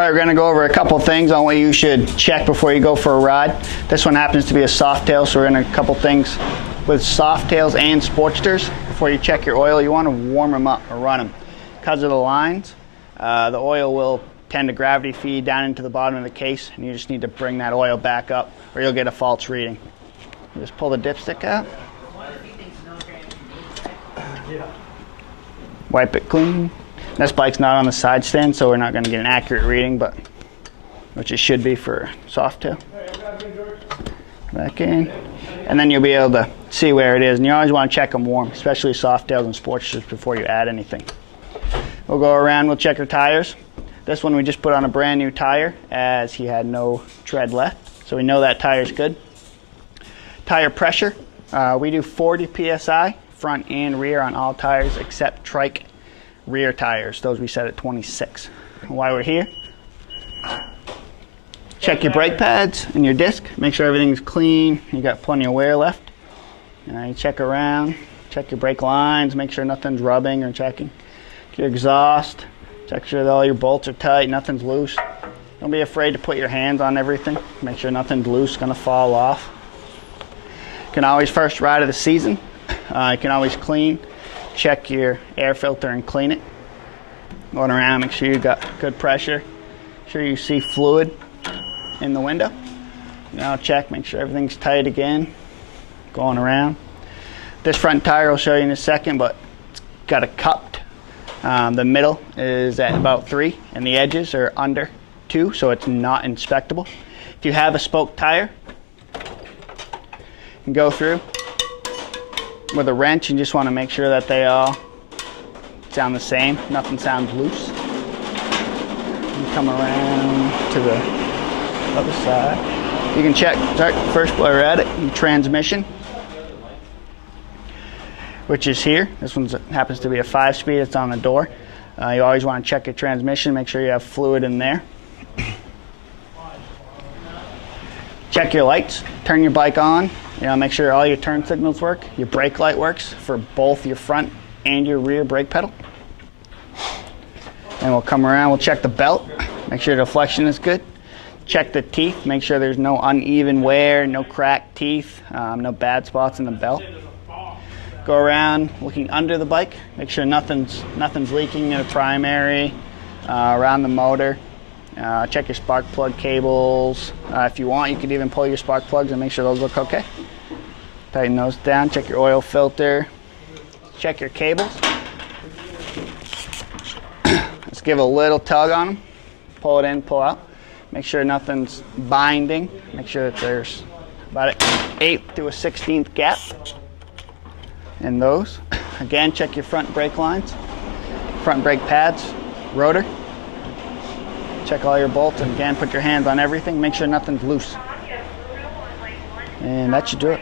All right, we're gonna go over a couple things on what you should check before you go for a ride. This one happens to be a soft tail, so we're gonna a couple things with soft tails and Sportsters. Before you check your oil, you wanna warm them up or run them. Because of the lines, the oil will tend to gravity feed down into the bottom of the case, and you just need to bring that oil back up or you'll get a false reading. Just pull the dipstick out. Wipe it clean. This bike's not on the side stand, so we're not going to get an accurate reading, but which it should be for soft tail. Back in, and then you'll be able to see where it is. And you always want to check them warm, especially soft tails and Sportsters, before you add anything. We'll go around. We'll check our tires. This one we just put on a brand new tire, as he had no tread left, so we know that tire's good. Tire pressure. We do 40 psi front and rear on all tires except trike rear tires. Those we set at 26. While we're here, check your brake pads and your disc. Make sure everything's clean. You got plenty of wear left. You check around. Check your brake lines. Make sure nothing's rubbing or checking. Your exhaust. Check sure that all your bolts are tight. Nothing's loose. Don't be afraid to put your hands on everything. Make sure nothing's loose. Gonna fall off. You can always first ride of the season. You can always clean. Check your air filter and clean it. Going around, make sure you got good pressure. Make sure you see fluid in the window. Now check, make sure everything's tight again. Going around. This front tire I'll show you in a second, but it's got a cupped. The middle is at about 3, and the edges are under 2, so it's not inspectable. If you have a spoke tire, you can go through with a wrench and just want to make sure that they all sound the same. Nothing sounds loose. You come around to the other side. You can check, first while we're at it, your transmission, which is here. This one happens to be a 5-speed. It's on the door. You always want to check your transmission, make sure you have fluid in there. Check your lights, turn your bike on. Make sure all your turn signals work. Your brake light works for both your front and your rear brake pedal. And we'll come around, we'll check the belt, make sure the deflection is good. Check the teeth, make sure there's no uneven wear, no cracked teeth, no bad spots in the belt. Go around looking under the bike, make sure nothing's leaking in the primary, around the motor. Check your spark plug cables. If you want, you could even pull your spark plugs and make sure those look okay. Tighten those down. Check your oil filter. Check your cables. Let's give a little tug on them. Pull it in, pull out. Make sure nothing's binding. Make sure that there's about an 1/8 to a 1/16 gap in those. Again, check your front brake lines, front brake pads, rotor. Check all your bolts, and again, put your hands on everything. Make sure nothing's loose. And that should do it.